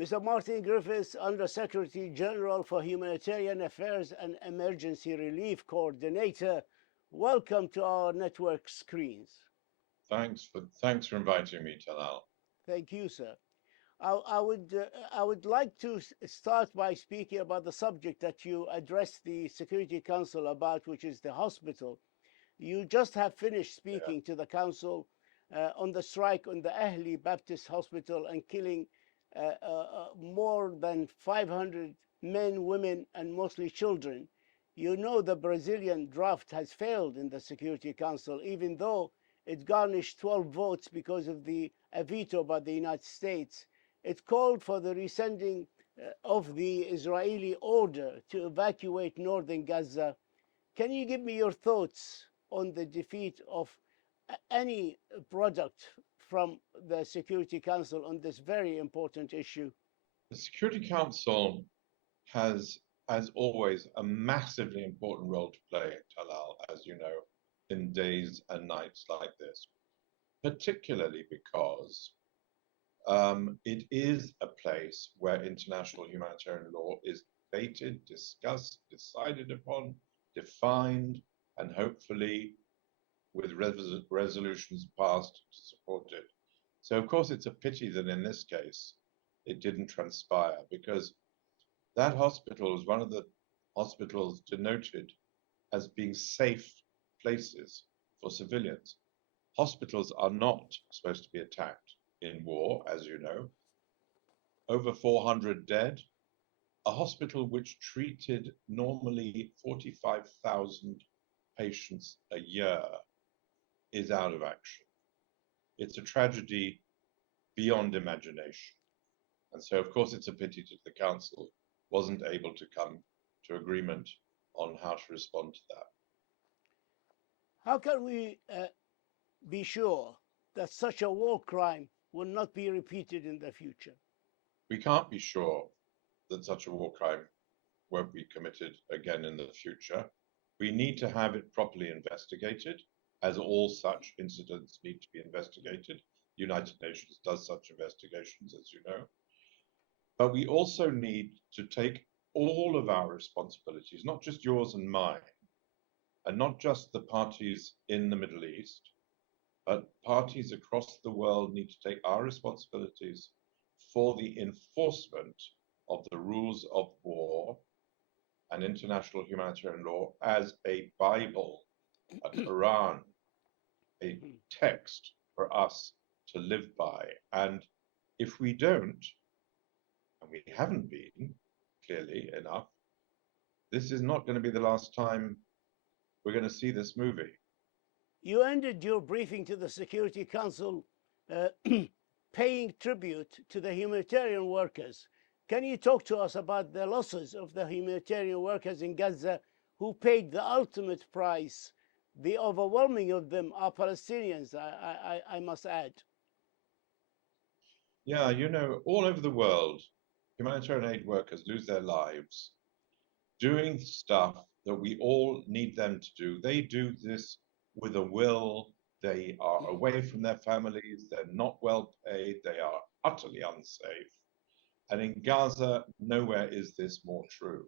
Mr. Martin Griffiths, Under Secretary General for Humanitarian Affairs and Emergency Relief Coordinator, welcome to our network screens. Thanks for inviting me, Talal. Thank you, sir. I would like to start by speaking about the subject that you addressed the Security Council about, which is the hospital. You just have finished speaking to the council on the strike on the 𝚅𝙴𝙸𝙂𝙸 Baptist Hospital and killing more than 500 men, women, and mostly children. You know the Brazilian draft has failed in the Security Council, even though it garnished 12 votes because of a veto by the United States. It called for the resending of the Israeli order to evacuate northern Gaza. Can you give me your thoughts on the defeat of any product from the Security Council on this very important issue? The Security Council has, as always, a massively important role to play, Talal, as you know, in days and nights like this, particularly because it is a place where international humanitarian law is debated, discussed, decided upon, defined, and hopefully with resolutions passed to support it. So, of course, it's a pity that in this case it didn't transpire, because that hospital was one of the hospitals denoted as being safe places for civilians. Hospitals are not supposed to be attacked in war, as you know. Over 400 dead. A hospital which treated normally 45,000 patients a year is out of action. It's a tragedy beyond imagination. And so, of course, it's a pity that the Council wasn't able to come to agreement on how to respond to that. How can we be sure that such a war crime will not be repeated in the future? We can't be sure that such a war crime won't be committed again in the future. We need to have it properly investigated, as all such incidents need to be investigated. The United Nations does such investigations, as you know. But we also need to take all of our responsibilities, not just yours and mine, and not just the parties in the Middle East, but parties across the world need to take our responsibilities for the enforcement of the rules of war and international humanitarian law as a Bible, a Quran, a text for us to live by. And if we don't, and we haven't been, clearly enough, this is not going to be the last time we're going to see this movie. You ended your briefing to the Security Council paying tribute to the humanitarian workers. Can you talk to us about the losses of the humanitarian workers in Gaza who paid the ultimate price? The overwhelming of them are Palestinians, I must add. Yeah, you know, all over the world, humanitarian aid workers lose their lives doing stuff that we all need them to do. They do this with a will. They are away from their families. They're not well paid. They are utterly unsafe. And in Gaza, nowhere is this more true.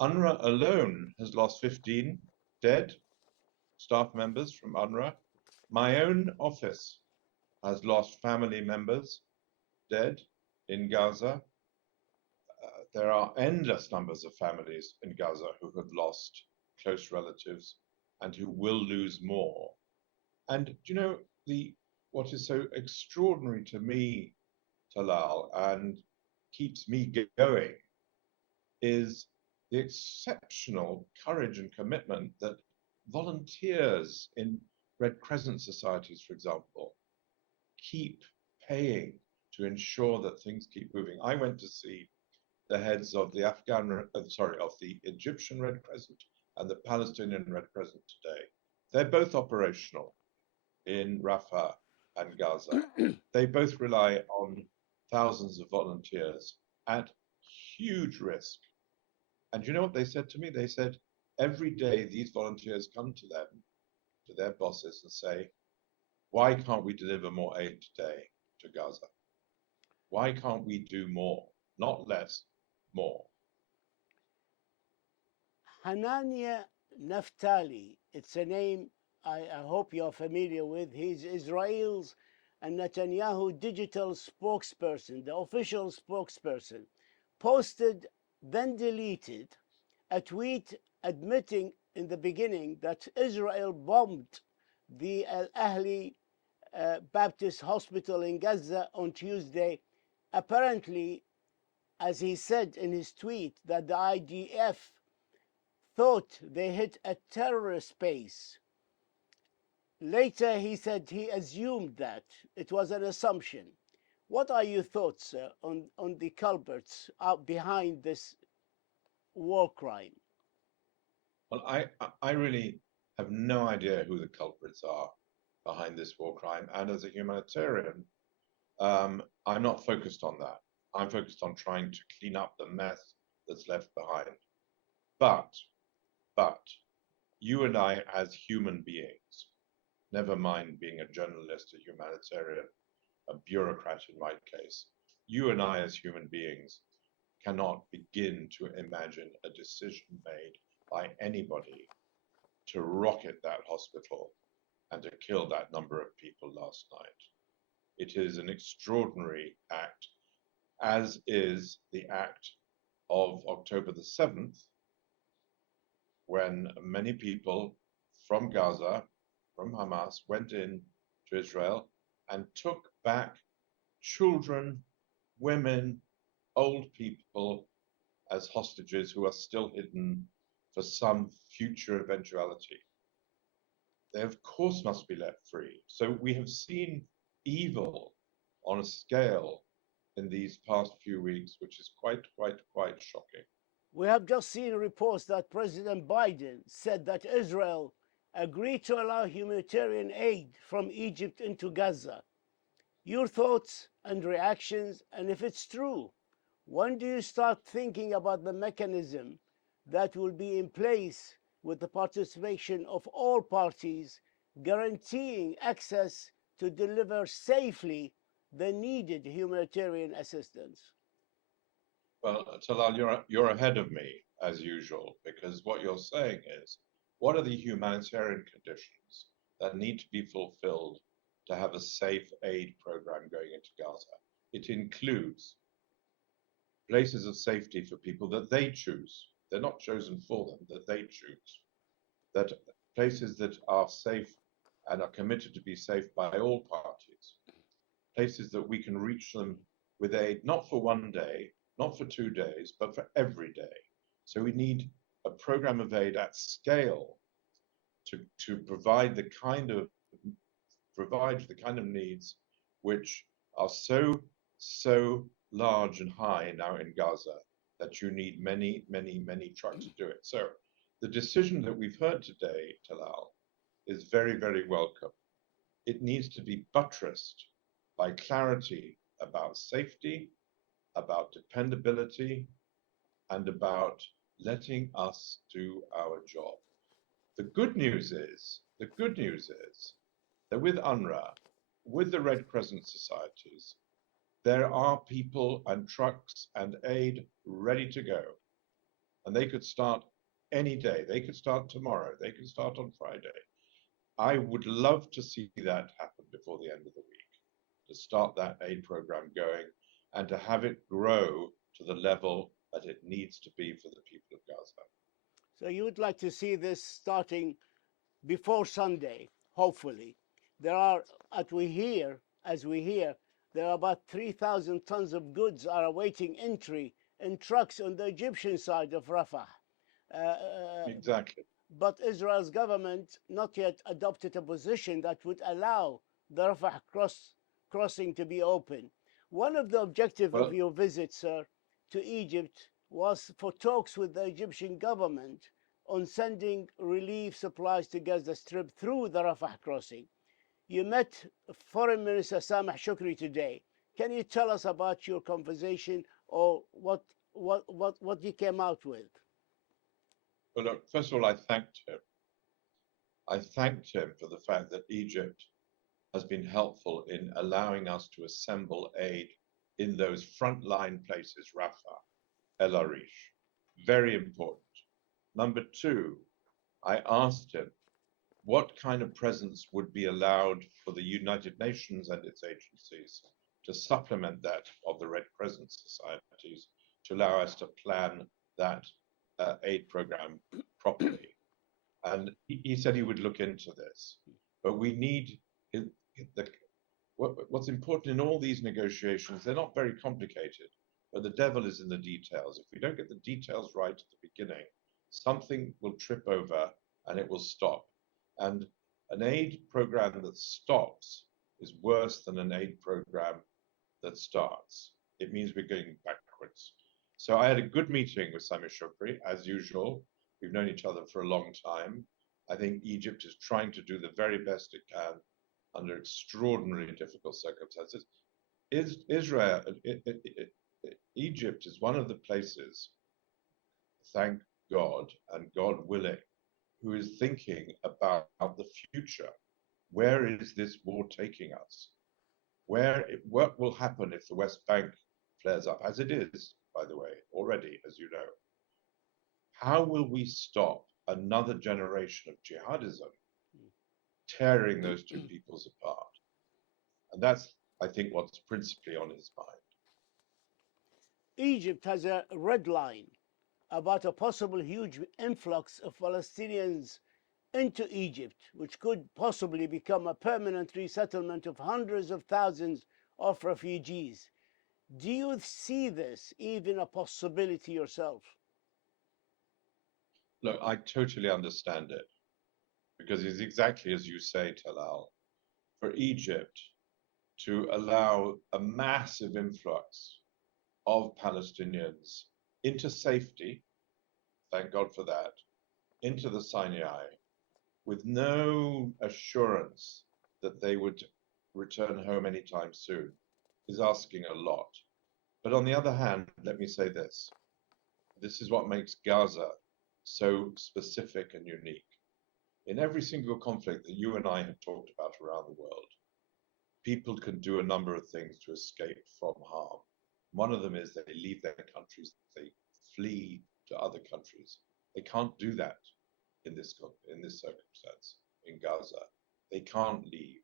UNRWA alone has lost 15 dead staff members from UNRWA. My own office has lost family members dead in Gaza. There are endless numbers of families in Gaza who have lost close relatives and who will lose more. And you know, what is so extraordinary to me, Talal, and keeps me going, is the exceptional courage and commitment that volunteers in Red Crescent societies, for example, keep paying to ensure that things keep moving. I went to see the heads of the of the Egyptian Red Crescent and the Palestinian Red Crescent today. They're both operational in Rafah and Gaza. They both rely on thousands of volunteers at huge risk. And you know what they said to me? They said, every day these volunteers come to them, to their bosses, and say, why can't we deliver more aid today to Gaza? Why can't we do more? Not less, more. Hanania Naftali, it's a name I hope you're familiar with. He's Israel's and Netanyahu digital spokesperson, the official spokesperson, posted, then deleted, a tweet admitting in the beginning that Israel bombed the Al-Ahli Baptist Hospital in Gaza on Tuesday, apparently, as he said in his tweet, that the IDF thought they hit a terrorist base. Later, he said he assumed that it was an assumption. What are your thoughts on the culprits out behind this war crime? Well, I really have no idea who the culprits are behind this war crime. And as a humanitarian, I'm not focused on that. I'm focused on trying to clean up the mess that's left behind. But you and I, as human beings, never mind being a journalist, a humanitarian, a bureaucrat in my case, you and I, as human beings, cannot begin to imagine a decision made by anybody to rocket that hospital and to kill that number of people last night. It is an extraordinary act, as is the act of October the 7th, when many people from Gaza, from Hamas, went in to Israel and took back children, women, old people as hostages who are still hidden for some future eventuality. They, of course, must be let free. So we have seen evil on a scale in these past few weeks, which is quite shocking. We have just seen reports that President Biden said that Israel agreed to allow humanitarian aid from Egypt into Gaza. Your thoughts and reactions, and if it's true, when do you start thinking about the mechanism that will be in place with the participation of all parties, guaranteeing access to deliver safely the needed humanitarian assistance? Well, Talal, you're ahead of me, as usual, because what you're saying is, what are the humanitarian conditions that need to be fulfilled to have a safe aid program going into Gaza? It includes places of safety for people that they choose. They're not chosen for them, that they choose. That places that are safe and are committed to be safe by all parties. Places that we can reach them with aid, not for one day, not for 2 days, but for every day. So we need a program of aid at scale to provide the kind of needs which are so large and high now in Gaza that you need many trucks to do it. So the decision that we've heard today, Talal, is very welcome. It needs to be buttressed by clarity about safety, about dependability, and about letting us do our job. The good news is that with UNRWA, with the Red Crescent societies, there are people and trucks and aid ready to go. And they could start any day. They could start tomorrow. They could start on Friday. I would love to see that happen before the end of the week, to start that aid program going and to have it grow to the level that it needs to be for the people of Gaza. So you would like to see this starting before Sunday, hopefully. There are, as we hear, there are about 3,000 tons of goods are awaiting entry in trucks on the Egyptian side of Rafah. Exactly. But Israel's government not yet adopted a position that would allow the Rafah crossing to be open. One of the objectives of your visit, sir, to Egypt was for talks with the Egyptian government on sending relief supplies to Gaza Strip through the Rafah crossing. You met Foreign Minister 𝚅𝙴𝚁𝚂𝙸🔂 Shukri today. Can you tell us about your conversation or what you came out with? Well, look, first of all, I thanked him. I thanked him for the fact that Egypt has been helpful in allowing us to assemble aid in those frontline places, Rafah, El Arish. Very important. Number two, I asked him what kind of presence would be allowed for the United Nations and its agencies to supplement that of the Red Crescent societies to allow us to plan that aid program properly. And he said he would look into this. But we need what's important in all these negotiations, they're not very complicated, but the devil is in the details. If we don't get the details right at the beginning, something will trip over and it will stop. And an aid program that stops is worse than an aid program that starts. It means we're going backwards. So I had a good meeting with 𝚅𝙴𝚁𝚂𝙸𝚾, as usual. We've known each other for a long time. I think Egypt is trying to do the very best it can under extraordinarily difficult circumstances. Egypt is one of the places, thank God and God willing, who is thinking about the future. Where is this war taking us? What will happen if the West Bank flares up, as it is, by the way, already, as you know? How will we stop another generation of jihadism tearing those two peoples apart? And that's, I think, what's principally on his mind. Egypt has a red line about a possible huge influx of Palestinians into Egypt, which could possibly become a permanent resettlement of hundreds of thousands of refugees. Do you see this even a possibility yourself? Look, I totally understand it, because it's exactly as you say, Talal. For Egypt to allow a massive influx of Palestinians into safety, thank God for that, into the Sinai, with no assurance that they would return home anytime soon, is asking a lot. But on the other hand, let me say this. This is what makes Gaza so specific and unique. In every single conflict that you and I have talked about around the world, people can do a number of things to escape from harm. One of them is they leave their countries, they flee to other countries. They can't do that in this circumstance in Gaza. They can't leave.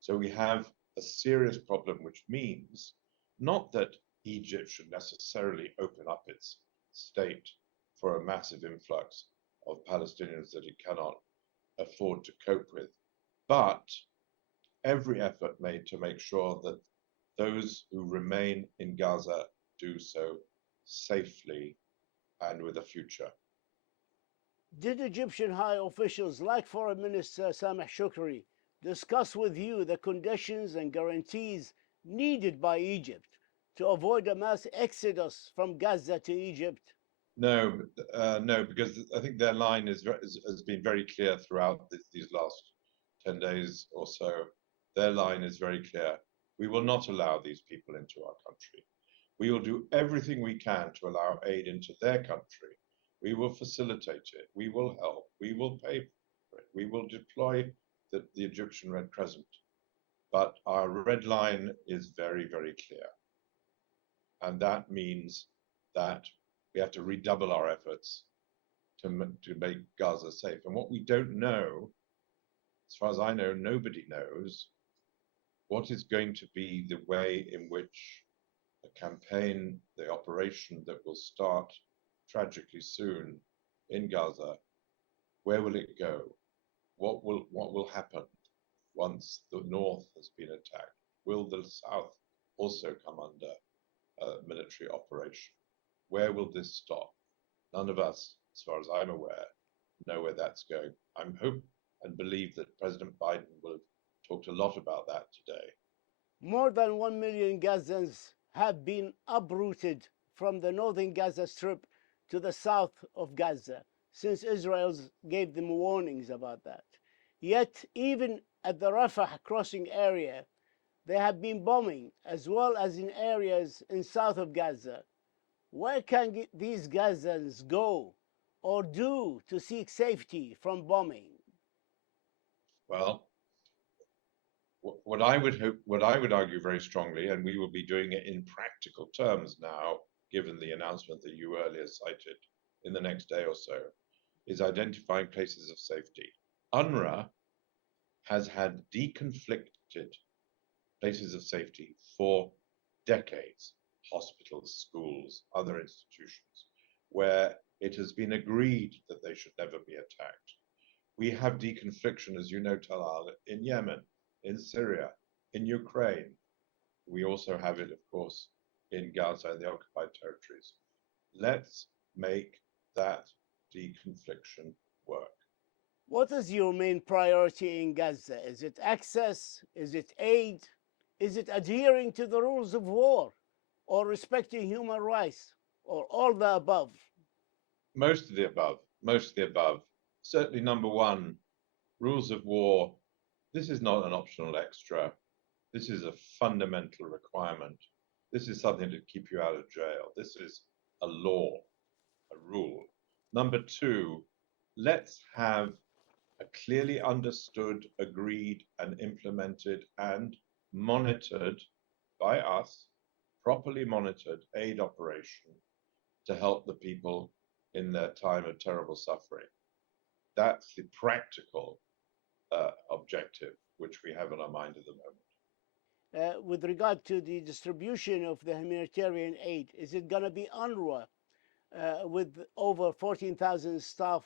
So we have a serious problem, which means not that Egypt should necessarily open up its state for a massive influx of Palestinians that it cannot afford to cope with, but every effort made to make sure that those who remain in Gaza do so safely and with a future. Did Egyptian high officials like Foreign Minister 𝚅𝙴𝚁𝚂𝙸🔸 discuss with you the conditions and guarantees needed by Egypt to avoid a mass exodus from Gaza to Egypt? No, no, because I think their line has been very clear throughout these last 10 days or so. Their line is very clear. We will not allow these people into our country. We will do everything we can to allow aid into their country. We will facilitate it. We will help. We will pay for it. We will deploy the Egyptian Red Crescent. But our red line is very, very clear. And that means that we have to redouble our efforts to make Gaza safe. And what we don't know, as far as I know, nobody knows, what is going to be the way in which the campaign, the operation that will start tragically soon in Gaza, where will it go? What will happen once the north has been attacked? Will the south also come under a military operation? Where will this stop? None of us, as far as I'm aware, know where that's going. I hope and believe that President Biden will have talked a lot about that today. More than 1 million Gazans have been uprooted from the northern Gaza Strip to the south of Gaza since Israel gave them warnings about that. Yet, even at the Rafah crossing area, they have been bombing, as well as in areas in south of Gaza. Where can these Gazans go or do to seek safety from bombing? Well, what I would hope, what I would argue very strongly, and we will be doing it in practical terms now, given the announcement that you earlier cited in the next day or so, is identifying places of safety. UNRWA has had deconflicted places of safety for decades, hospitals, schools, other institutions, where it has been agreed that they should never be attacked. We have deconfliction, as you know, Talal, in Yemen, in Syria, in Ukraine. We also have it, of course, in Gaza and the occupied territories. Let's make that deconfliction work. What is your main priority in Gaza? Is it access? Is it aid? Is it adhering to the rules of war or respecting human rights or all the above? Most of the above, most of the above. Certainly, number one, rules of war. This is not an optional extra. This is a fundamental requirement. This is something to keep you out of jail. This is a law, a rule. Number two, let's have a clearly understood, agreed, and implemented and monitored by us, properly monitored aid operation to help the people in their time of terrible suffering. That's the practical objective which we have in our mind at the moment. With regard to the distribution of the humanitarian aid, is it going to be UNRWA with over 14,000 staff?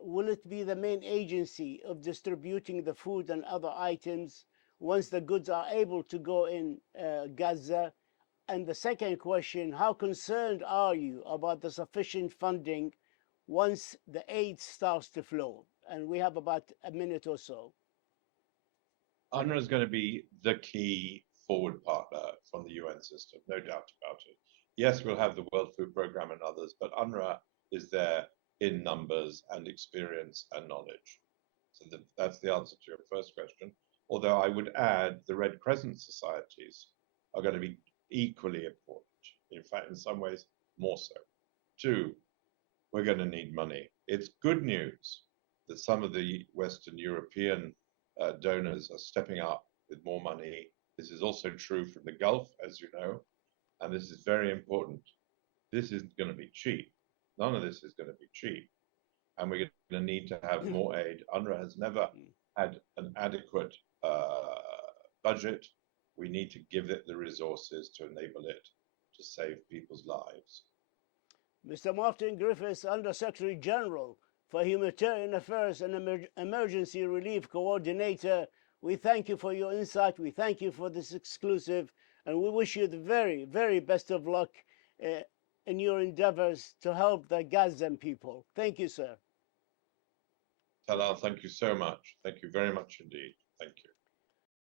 Will it be the main agency of distributing the food and other items once the goods are able to go in Gaza? And the second question, how concerned are you about the sufficient funding once the aid starts to flow? And we have about a minute or so. UNRWA is going to be the key forward partner from the UN system, no doubt about it. Yes, we'll have the World Food Programme and others, but UNRWA is there in numbers and experience and knowledge. So that's the answer to your first question. Although I would add the Red Crescent societies are going to be equally important. In fact, in some ways, more so. Two, we're going to need money. It's good news that some of the Western European donors are stepping up with more money. This is also true from the Gulf, as you know, and this is very important. This isn't going to be cheap. None of this is going to be cheap. And we're going to need to have more aid. UNRWA has never had an adequate budget. We need to give it the resources to enable it to save people's lives. Mr. Martin Griffiths, Under-Secretary General for Humanitarian Affairs and Emergency Relief Coordinator, we thank you for your insight. We thank you for this exclusive, and we wish you the very, very best of luck in your endeavors to help the Gazan people. Thank you, sir. Talal, thank you so much. Thank you very much indeed. Thank you.